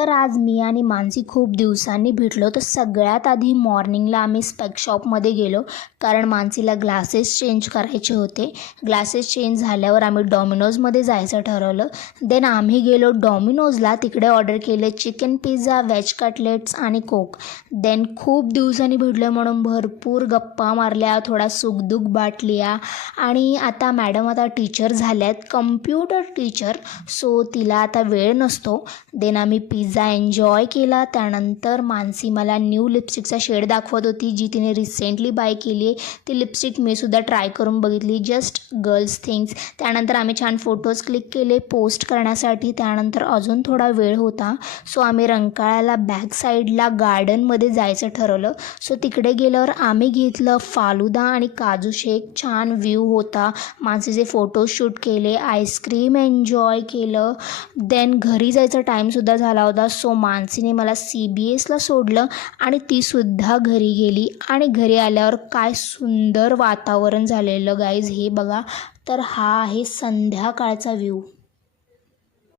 तर आज मी आणि मानसी खूप दिवसांनी भेटलो. तर सगळ्यात आधी मॉर्निंगला आम्ही स्पेक्स शॉपमध्ये गेलो, कारण मानसीला ग्लासेस चेंज करायचे होते. ग्लासेस चेंज झाल्यावर आम्ही डॉमिनोजमध्ये जायचं ठरवलं. देन आम्ही गेलो डॉमिनोजला. तिकडे ऑर्डर केले चिकन पिझ्झा, व्हेज कटलेट्स आणि कोक. देन खूप दिवसांनी भेटलो म्हणून भरपूर गप्पा मारल्या, थोडा सुखदुःख बाटल्या. आणि आता मॅडम टीचर झाल्यात, कम्प्युटर टीचर. सो तिला आता वेळ नसतो. देन आम्ही पिझ्झा एन्जॉय केला. त्यानंतर मानसी मला न्यू लिपस्टिकचा शेड दाखवत होती, जी तिने रिसेंटली बाय केली आहे. ती लिपस्टिक मी सुद्धा ट्राय करून बघितली, जस्ट गर्ल्स थिंग्स. त्यानंतर आम्ही छान फोटोज क्लिक केले पोस्ट करण्यासाठी. त्यानंतर अजून थोडा वेळ होता, सो आम्ही रंकाळ्याला बॅक साईडला गार्डनमध्ये जायचं ठरवलं. सो तिकडे गेल्यावर आम्ही घेतलं फालुदा आणि काजू शेक. छान व्ह्यू होता. मानसीचे फोटोशूट केले, आईस्क्रीम एन्जॉय केलं. देन घरी जायचा टाईमसुद्धा झाला होता. सो मानसीने मला CBSला सोडलं आणि तीसुद्धा घरी गेली. आणि घरी आल्यावर काय सुंदर वातावरण झालेलं गाईज, हे बघा. तर हा आहे संध्याकाळचा व्ह्यू.